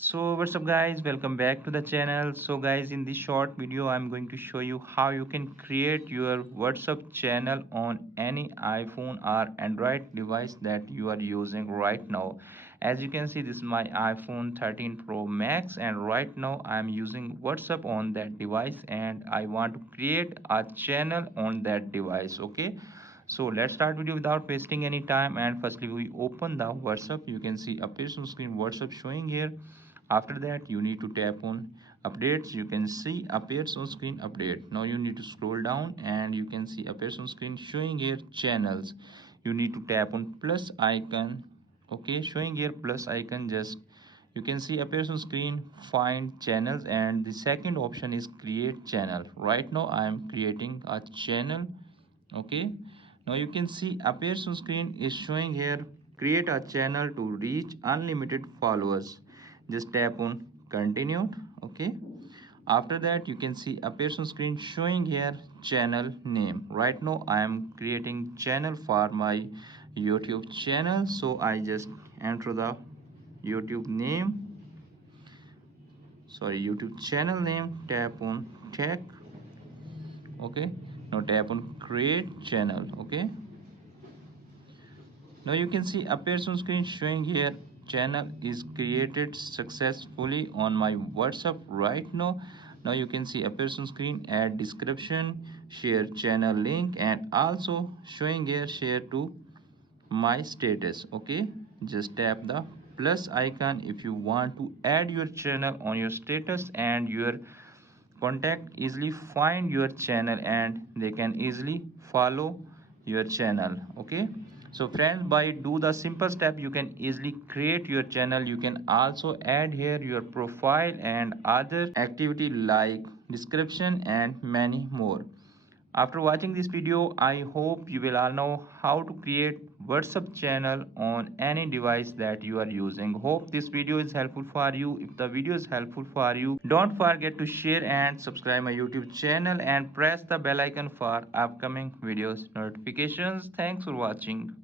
So what's up guys, welcome back to the channel. So guys, in this short video I'm going to show you how you can create your WhatsApp channel on any iPhone or Android device that you are using right now. As you can see, this is my iPhone 13 Pro Max and right now I'm using WhatsApp on that device and I want to create a channel on that device. Okay, so let's start video without wasting any time. And firstly we open the WhatsApp. You can see appears on screen WhatsApp showing here. After that you need to tap on updates. You can see appears on screen update. Now you need to scroll down and you can see appears on screen showing here channels. You need to tap on plus icon. Okay, showing here plus icon. Just you can see appears on screen find channels and the second option is create channel. Right now I am creating a channel. Okay, now you can see appears on screen is showing here create a channel to reach unlimited followers. Just tap on continued. Okay, after that you can see appears on screen showing here channel name. Right now I am creating channel for my YouTube channel, so I just enter the YouTube name, sorry, YouTube channel name, tap on tag. Okay, now tap on create channel. Okay, now you can see appears on screen showing here channel is created successfully on my WhatsApp right now. Now you can see appears on screen add description, share channel link, and also showing here share to my status. Okay, just tap the plus icon if you want to add your channel on your status and your contact easily find your channel and they can easily follow your channel. Okay, so friends, by do the simple step you can easily create your channel. You can also add here your profile and other activity like description and many more. After watching this video, I hope you will all know how to create WhatsApp channel on any device that you are using. Hope this video is helpful for you. If the video is helpful for you, don't forget to share and subscribe my YouTube channel and press the bell icon for upcoming videos notifications. Thanks for watching.